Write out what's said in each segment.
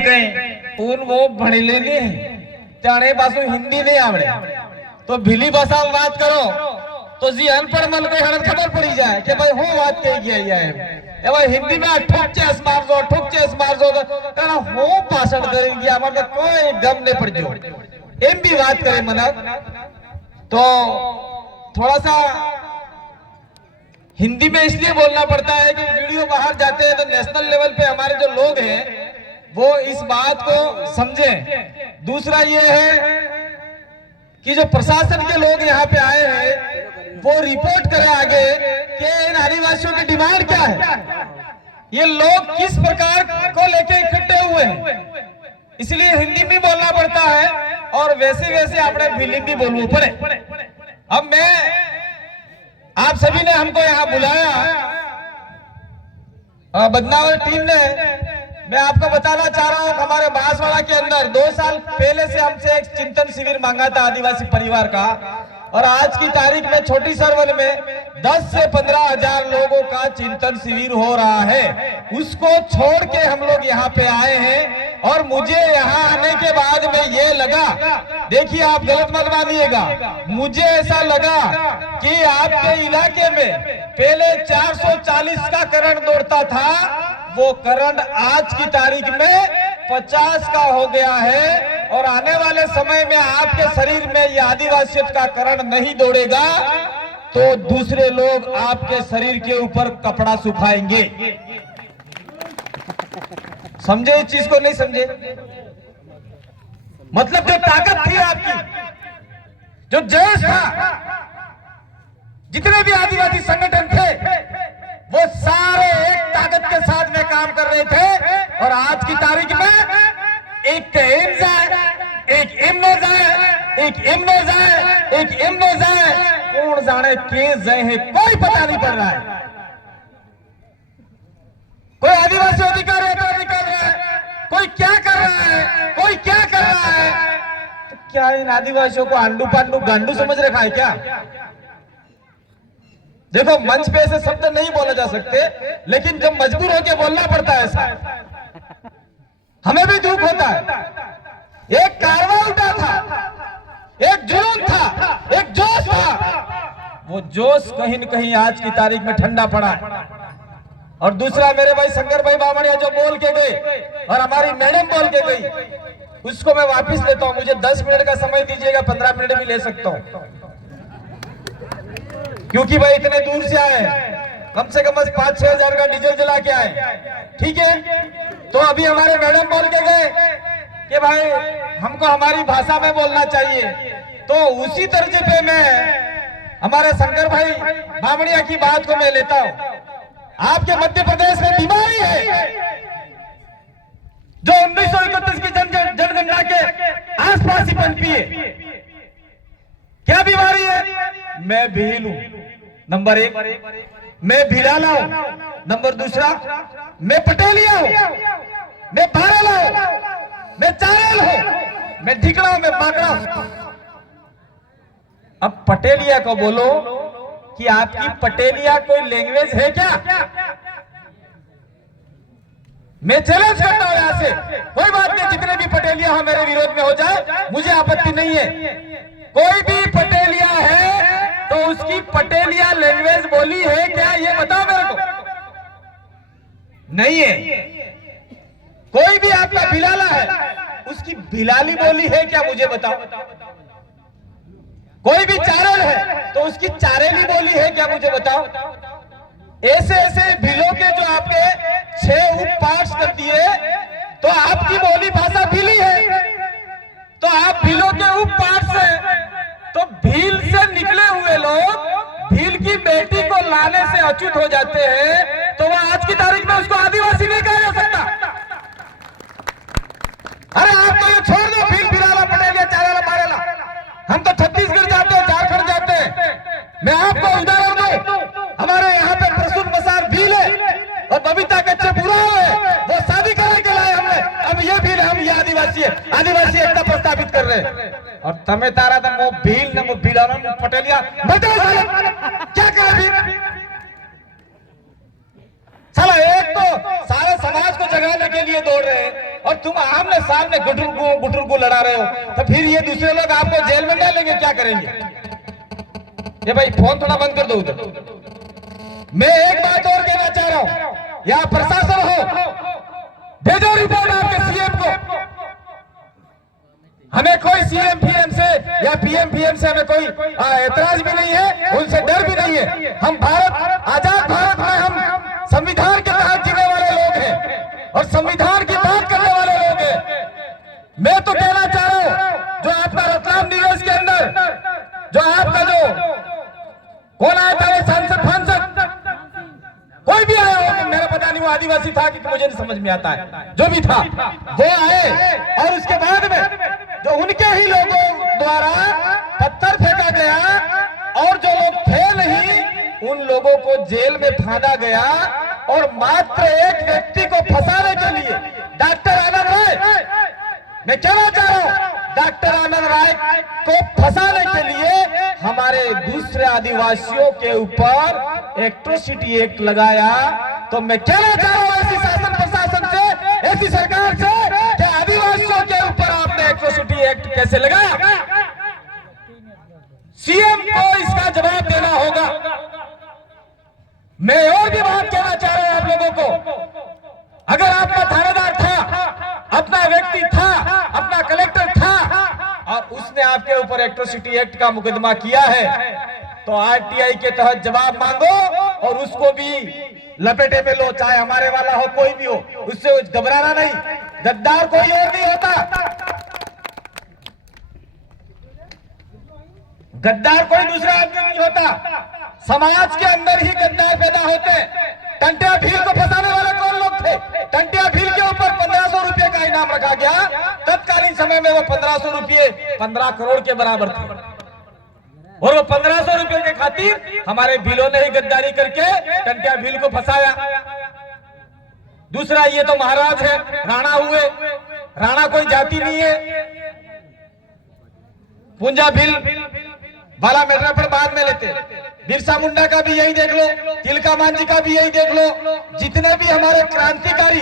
कहीं पून वो भणेले ने त्याने पासु हिंदी नहीं आवड़े तो भीली भाषा में बात करो तो जी अनपढ़ मन को हड़न खबर पड़ी जाए कि भाई हो बात कही गया है ए भाई हिंदी में ठुक चेस मार दो कहना हो भाषण करेंगे हमारे कोई गम नहीं पड़ जो एम भी बात करे मनक तो थोड़ा सा हिंदी में इसलिए बोलना पड़ता है कि वीडियो बाहर जाते हैं तो नेशनल लेवल पे हमारे जो लोग हैं वो इस बात को समझें। दूसरा ये है कि जो प्रशासन के लोग यहाँ पे आए हैं वो रिपोर्ट करें आगे कि इन आदिवासियों की डिमांड क्या है, ये लोग किस प्रकार को लेके इकट्ठे हुए हैं, इसलिए हिंदी में बोलना पड़ता है और वैसे वैसे अपने फिल्म भी बोलना पड़े। अब मैं आप सभी ने हमको यहाँ बुलाया बदनावर टीम ने, मैं आपको बताना चाह रहा हूँ हमारे बांसवाड़ा के अंदर 2 साल पहले से हमसे एक चिंतन शिविर मांगा था आदिवासी परिवार का और आज की तारीख में छोटी सरवन में 10 से 15 हजार लोगों का चिंतन शिविर हो रहा है। उसको छोड़ के हम लोग यहाँ पे आए हैं और मुझे यहाँ आने के बाद में ये लगा, देखिए आप गलत मत मानिएगा, मुझे ऐसा लगा कि आपके इलाके में पहले 440 का करंट दौड़ता था, वो करंट आज की तारीख में 50 का हो गया है और आने वाले समय में आपके शरीर में ये आदिवासियत का करंट नहीं दौड़ेगा तो दूसरे लोग आपके शरीर के ऊपर कपड़ा सुखाएंगे। समझे इस चीज को? नहीं समझे? मतलब जो ताकत थी आपकी, जो जोश था, जितने भी आदिवासी संगठन थे वो सारे एक ताकत के साथ में काम कर रहे थे और आज की तारीख में एक एम जाए, एक एम न जाए, एक एम न जाए, एक एम न जाए, कौन जाने के जाए है कोई पता नहीं पड़ रहा है। कोई आदिवासी अधिकार निकल रहा है, कोई क्या कर रहा है, कोई क्या कर रहा है। तो क्या इन आदिवासियों को आंडू पांडू गांडू समझ रखा है क्या? देखो मंच पे ऐसे शब्द नहीं बोले जा सकते, लेकिन जब मजबूर होकर बोलना पड़ता है ऐसा, हमें भी दुख होता है। एक कारवा उठा था, एक जुनून था, एक जोश था, वो जोश कहीं न कहीं आज की तारीख में ठंडा पड़ा है। और दूसरा मेरे भाई शंकर भाई बामणिया जो बोल के गए और हमारी मैडम बोल के गई, उसको मैं वापस लेता हूं। मुझे 10 मिनट का समय दीजिएगा, 15 मिनट भी ले सकता हूं, क्योंकि भाई इतने दूर से आए, कम से कम 5-6 हजार का डीजल जला के आए, ठीक है। तो अभी हमारे मैडम बोल के गए कि भाई हमको हमारी भाषा में बोलना चाहिए, तो उसी दर्जे पे मैं हमारे शंकर भाई बामणिया की बात को मैं लेता हूं। आपके मध्य प्रदेश में बीमारी है जो 1931 की जनगणना के आसपास ही पनपी है। क्या बीमारी है? मैं भील हूं, नंबर 1, मैं भिलाला हूं, नंबर 2, मैं पटेलिया हूं, मैं बारेला हूं, मैं चारेल हूं, मैं ढिकड़ा हूं, मैं बाकड़ा हूं। अब पटेलिया को बोलो कि आपकी पटेलिया कोई लैंग्वेज है क्या? मैं चैलेंज करता हूं यहां से, कोई बात नहीं, जितने भी पटेलिया हो मेरे विरोध में हो जाए, मुझे आपत्ति नहीं है। कोई भी पटेलिया है तो उसकी पटेलिया लैंग्वेज बोली है क्या, ये बताओ मेरे को। नहीं है। कोई भी आपका भिलाला है, उसकी भिलाली बोली है क्या, मुझे बताओ। कोई भी चारेल है तो उसकी चारेली बोली है क्या, मुझे बताओ। ऐसे ऐसे भीलों के जो आपके 6 उप पार्ट्स कर दिए, तो आपकी बोली भाषा भीली है, तो आप भीलों के उप पार्ट्स से, तो भील से निकले हुए लोग भील की बेटी को लाने से अच्युत हो जाते हैं, तो वह आज की तारीख में उसको आदिवासी नहीं कहा जा सकता। अरे आप तो ये छोड़ दो, भील भिलाला पटेलिया चारेला बारेला, हम तो छत्तीसगढ़ जाते हैं, झारखंड जाते हैं। मैं आपको उदाहरण दूं, हमारे यहाँ पे प्रसून मसार भील है और बबीता कच्चे बुरा है, वो शादी करने के लाए हमने, अब ये भील हम ये आदिवासी है, आदिवासी एकता प्रस्तावित कर रहे हैं। और तमे तारा तो वो भील न वो भिलाना न पटेलिया बताओ क्या करे भील? साला एक तो सारे समाज को जगाने के लिए दौड़ रहे हैं, और तुम आमने सामने गुटर को लड़ा रहे हो, तो फिर ये दूसरे लोग आपको जेल में डालेंगे, क्या करेंगे? ये भाई फोन थोड़ा बंद कर दो उधर। मैं एक बात और कहना चाह रहा हूं, यहाँ प्रशासन हो, भेजो रिपोर्ट आपके सीएम को। हमें कोई सीएम पीएम से या पीएम पीएम से हमें कोई एतराज भी नहीं है, उनसे डर भी नहीं है। हम भारत, आजाद भारत में हम संविधान के तहत जीने वाले लोग हैं और संविधान की बात करने वाले लोग हैं। मैं तो कहना चाह रहा हूं, जो आपका रतलाम निवेश के अंदर जो आपका जो कौन आया था, वो सांसद कोई भी आया हो, मेरा पता नहीं वो आदिवासी था कि मुझे नहीं समझ में आता है, जो भी था वो आए और उसके बाद में जो उनके ही लोगों द्वारा पत्थर फेंका गया और जो लोग थे नहीं उन लोगों को जेल में फांदा गया। और मात्र एक व्यक्ति को फंसाने के लिए डॉक्टर आनंद राय, मैं कहना चाह रहा हूं, डॉक्टर आनंद राय को फंसाने के लिए हमारे दूसरे आदिवासियों के ऊपर एट्रोसिटी एक्ट लगाया। तो मैं कहना चाह रहा हूं ऐसी शासन प्रशासन से, ऐसी सरकार से, कि आदिवासियों के ऊपर आपने एट्रोसिटी एक्ट कैसे लगाया? सीएम को इसका जवाब देना होगा। मैं और भी बात कहना चाह रहा हूं आप लोगों को, अगर आपका थानेदार था, अपना व्यक्ति था, अपना कलेक्टर था और उसने आपके ऊपर एट्रोसिटी एक्ट का मुकदमा किया है, तो आरटीआई के तहत जवाब मांगो और उसको भी लपेटे में लो, चाहे हमारे वाला हो कोई भी हो, उससे घबराना नहीं। गद्दार कोई और नहीं होता, गद्दार कोई दूसरा आदमी नहीं होता, समाज के अंदर ही गद्दार पैदा होते हैं। टंटिया भील को फंसाने वाले कौन लोग थे? टंटिया भील के ऊपर 1500 रुपए का इनाम रखा गया, तत्कालीन समय में वो 1500 रुपए 15 करोड़ के बराबर थे और वो 1500 रुपए के खातिर हमारे भीलों ने ही गद्दारी करके टंटिया भील को फंसाया। दूसरा, ये तो महाराज है, राणा हुए, राणा कोई जाति नहीं है। पुंजा भील वाला मैटर पर बाद में लेते, बिरसा मुंडा का भी यही देख लो, तिलका मांझी का भी यही देख लो, जितने भी हमारे क्रांतिकारी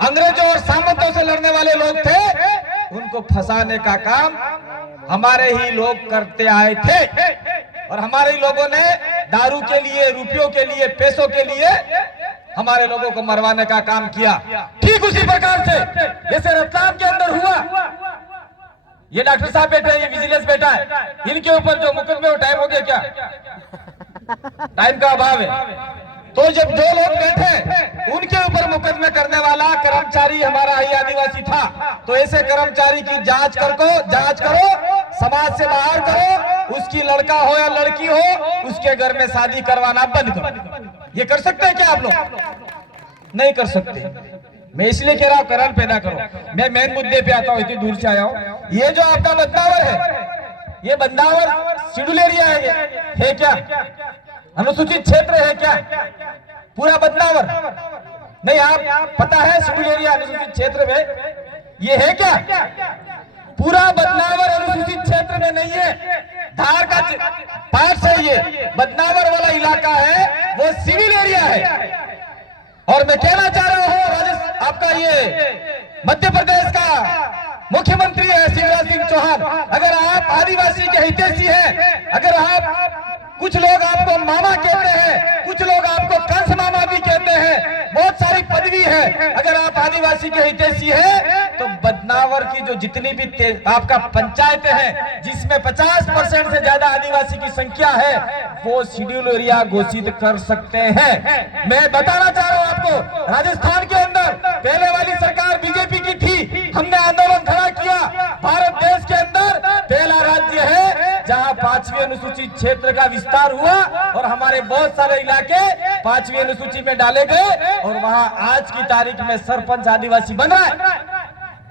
अंग्रेजों और सामंतों से लड़ने वाले लोग थे, उनको फंसाने का काम हमारे ही लोग करते आए थे। और हमारे ही लोगों ने दारू के लिए, रुपयों के लिए, पैसों के लिए हमारे लोगों को मरवाने का काम किया। ठीक उसी प्रकार से जैसे रतलाम के अंदर हुआ, ये डॉक्टर साहब बैठे हैं, ये विजिलेंस बैठा है, इनके ऊपर जो मुकदमे हो, टाइम हो गया क्या? टाइम का अभाव है। तो जब जो लोग बैठे उनके ऊपर मुकदमे करने वाला कर्मचारी हमारा ही आदिवासी था, तो ऐसे कर्मचारी की जांच करो, समाज से बाहर करो, उसकी लड़का हो या लड़की हो, उसके घर में शादी करवाना बंद करो। ये कर सकते हैं क्या आप लोग? नहीं कर सकते। मैं इसलिए कह रहा हूं करण पैदा करो। मैं मेन मुद्दे पे आता हूं, इतनी दूर से आया हूं। ये जो आपका बदनावर है, ये बदनावर शेड्यूल एरिया है क्या? अनुसूचित क्षेत्र है क्या? पूरा बदनावर नहीं, आप पता है शेड्यूल एरिया अनुसूचित क्षेत्र में ये है क्या? पूरा बदनावर अनुसूचित क्षेत्र में नहीं है, धार का पास है। ये बदनावर वाला इलाका है, वो सिविल एरिया है। और मैं कहना चाह रहा हूं, आपका ये मध्य प्रदेश का मुख्यमंत्री है शिवराज सिंह चौहान, अगर आप आदिवासी के हितैषी हैं, अगर आप, कुछ लोग आपको मामा कहते हैं, कुछ लोग आपको कंस मामा भी कहते हैं, बहुत सारी पदवी है, अगर आप आदिवासी के हितैषी हैं, तो बदनावर की जो जितनी भी आपका पंचायतें हैं, जिसमें 50% से ज्यादा आदिवासी की संख्या है, वो शेड्यूल एरिया घोषित कर सकते हैं। मैं बताना चाह रहा हूं आपको, राजस्थान के अंदर पहले वाली सरकार बीजेपी की थी, हमने आंदोलन खड़ा किया, भारत देश के अंदर पहला राज्य है जहां 5वीं अनुसूचित क्षेत्र का विस्तार हुआ और हमारे बहुत सारे इलाके 5वीं अनुसूची में डाले गए और वहां आज की तारीख में सरपंच आदिवासी बन रहा है।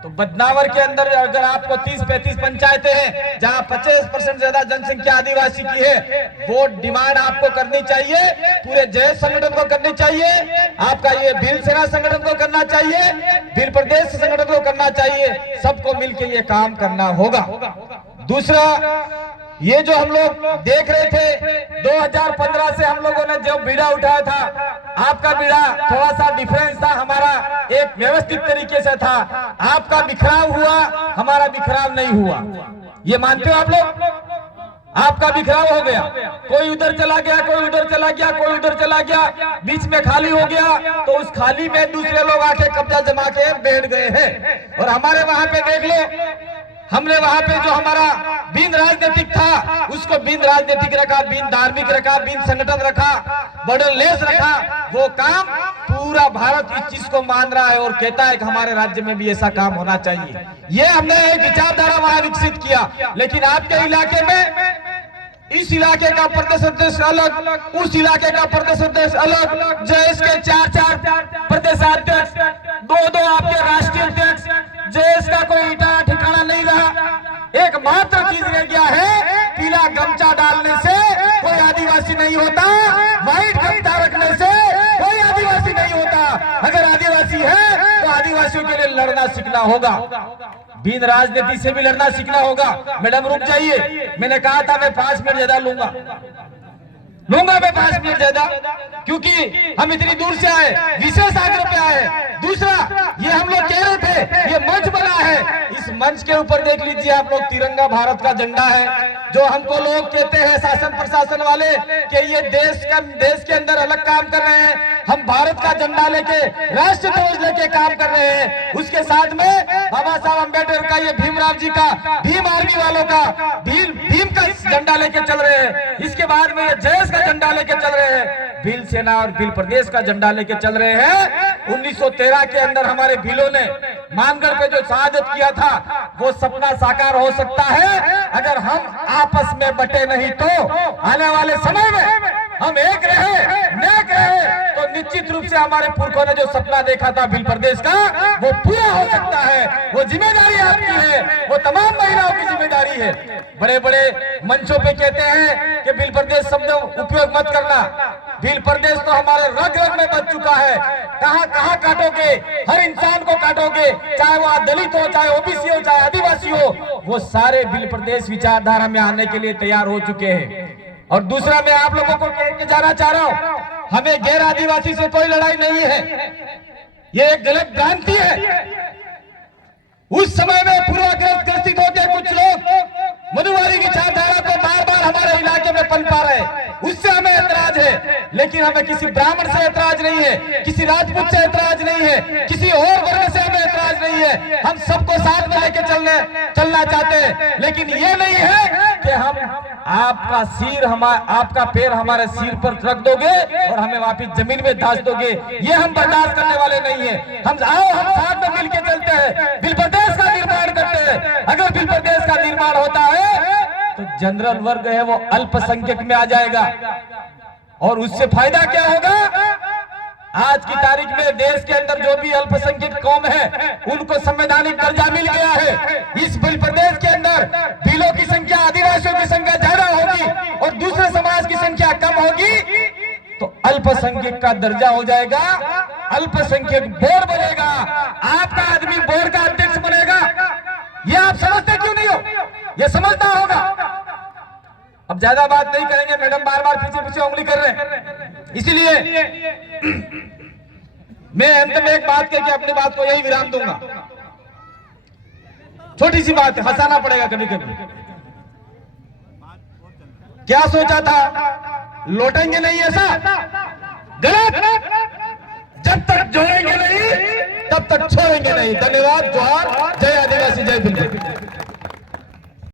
तो बदनावर के अंदर अगर आपको 30-35 पंचायतें हैं जहां 50% ज्यादा जनसंख्या आदिवासी की है, वो डिमांड आपको करनी चाहिए, पूरे जय संगठन को करनी चाहिए, आपका ये भील सेना संगठन को करना चाहिए, भील प्रदेश संगठन को करना चाहिए, सबको मिलकर ये काम करना होगा। दूसरा, ये जो हम लोग देख रहे थे 2015 से हम लोगों ने जो बीड़ा उठाया था, आपका बीड़ा थोड़ा सा डिफरेंस था, हमारा एक व्यवस्थित तरीके से था। आपका बिखराव हुआ, हमारा बिखराव नहीं हुआ। ये मानते हो आप लोग? आपका बिखराव हो गया, कोई उधर चला गया, कोई उधर चला गया, कोई उधर चला गया, बीच में खाली हो गया, तो उस खाली में दूसरे लोग आके कब्जा जमा के बैठ गए हैं। और हमारे वहां पे देख लो, हमने वहां पे जो हमारा बिन राजनीतिक था उसको बिन राजनीतिक रखा, बिन धार्मिक रखा, बिन संगठन रखा, बॉर्डरलेस रखा। वो काम पूरा भारत इस चीज को मान रहा है और कहता है कि हमारे राज्य में भी ऐसा काम होना चाहिए। ये हमने एक विचारधारा वहां विकसित किया। लेकिन आपके इलाके में इस इलाके का प्रदेश अध्यक्ष अलग, उस इलाके का प्रदेश अध्यक्ष अलग, जयेश के 4 प्रदेशाध्यक्ष, 2 आपके राष्ट्रीय अध्यक्ष, जयेश का कोई ईटा ठिकाना नहीं रहा। एकमात्र चीज रह गया है, पीला गमछा डालने से कोई आदिवासी नहीं होता, व्हाइट गमछा रखने से कोई आदिवासी नहीं होता। अगर आदिवासी है तो आदिवासियों के लिए लड़ना सीखना होगा, बिन राजनीति से भी लड़ना सीखना होगा। मैडम रुक जाइए, मैंने कहा था मैं 5 मिनट ज्यादा लूंगा मैं 5 मिनट ज्यादा, क्योंकि हम इतनी दूर से आए, विशेष आग्रह पे आए। दूसरा, ये हम लोग कह रहे थे, ये मंच बना है, इस मंच के ऊपर देख लीजिए आप लोग, तिरंगा भारत का झंडा है। जो हमको लोग कहते हैं शासन प्रशासन वाले कि ये देश के अंदर अलग काम कर रहे हैं, हम भारत का झंडा लेके, राष्ट्र ध्वज लेके काम कर रहे हैं। उसके साथ में बाबा साहब अम्बेडकर का, ये भीमराव जी का, भीम आर्मी वालों का, भीम का झंडा लेके चल रहे हैं। इसके बाद में ये जयेश का झंडा लेके चल रहे हैं, भील सेना और भील प्रदेश का झंडा लेके चल रहे हैं। 1913 के अंदर हमारे भीलों ने मानगढ़ पे जो शहादत किया था, वो सपना साकार हो सकता है अगर हम आपस में बटे नहीं तो। आने वाले समय में हम एक रहे, नेक रहे, तो निश्चित रूप से हमारे पुरखों ने जो सपना देखा था भील प्रदेश का, वो पूरा हो सकता है। वो जिम्मेदारी आपकी है, वो तमाम महिलाओं की जिम्मेदारी है। बड़े बड़े मंचों पे कहते हैं कि भील प्रदेश शब्द उपयोग मत करना। भील प्रदेश तो हमारे रग रग में बच चुका है। कहां कहां काटोगे, हर इंसान को काटोगे, चाहे वो दलित हो, चाहे ओबीसी हो, चाहे आदिवासी हो, वो सारे भील प्रदेश विचारधारा में आने के लिए तैयार हो चुके हैं। और दूसरा, मैं आप लोगों को कह के जाना चाह रहा हूं, हमें गैर आदिवासी से कोई लड़ाई नहीं है, ये एक गलत भ्रांति है। उस समय में पूर्वाग्रह ग्रसित होकर कुछ लोग मधुवारी विचारधारा को बार बार हमारे इलाके में पनपा रहे हैं, उससे हमें ऐतराज है। लेकिन हमें किसी ब्राह्मण से ऐतराज नहीं है, किसी राजपूत से ऐतराज नहीं है, किसी और वर्ग से हमें ऐतराज नहीं है। हम सबको साथ में लेके चलना चाहते हैं। लेकिन ये नहीं है कि हम आपका सिर, आपका पैर हमारे सिर पर रख दोगे और हमें वापिस जमीन में धांच दोगे, ये हम बर्दाश्त करने वाले नहीं है। हम साथ में मिलकर चलते हैं, भील प्रदेश का निर्माण करते हैं। अगर भील प्रदेश का निर्माण होता है तो जनरल वर्ग है वो अल्पसंख्यक में आ जाएगा, और उससे फायदा क्या होगा? आज की तारीख में देश के अंदर जो भी अल्पसंख्यक कौम है, उनको संवैधानिक दर्जा मिल गया है। इस भील प्रदेश के अंदर भीलों की संख्या, आदिवासियों की संख्या ज्यादा होगी और दूसरे समाज की संख्या कम होगी, तो अल्पसंख्यक का दर्जा हो जाएगा, अल्पसंख्यक बोर्ड बनेगा, आपका आदमी बोर्ड का अध्यक्ष बनेगा। ये आप समझते क्यों नहीं हो? ये समझना होगा। अब ज्यादा बात नहीं करेंगे, मैडम बार बार पीछे पीछे उंगली कर रहे हैं, इसीलिए मैं अंत में एक बात करके अपनी बात को यही विराम दूंगा। छोटी सी बात है, हंसाना पड़ेगा कभी कभी। क्या सोचा था, लौटेंगे नहीं ऐसा? गलत। जब तक जोड़ेंगे नहीं तब तक छोड़ेंगे नहीं। धन्यवाद। जोहार। जय आदिवासी, जय भील।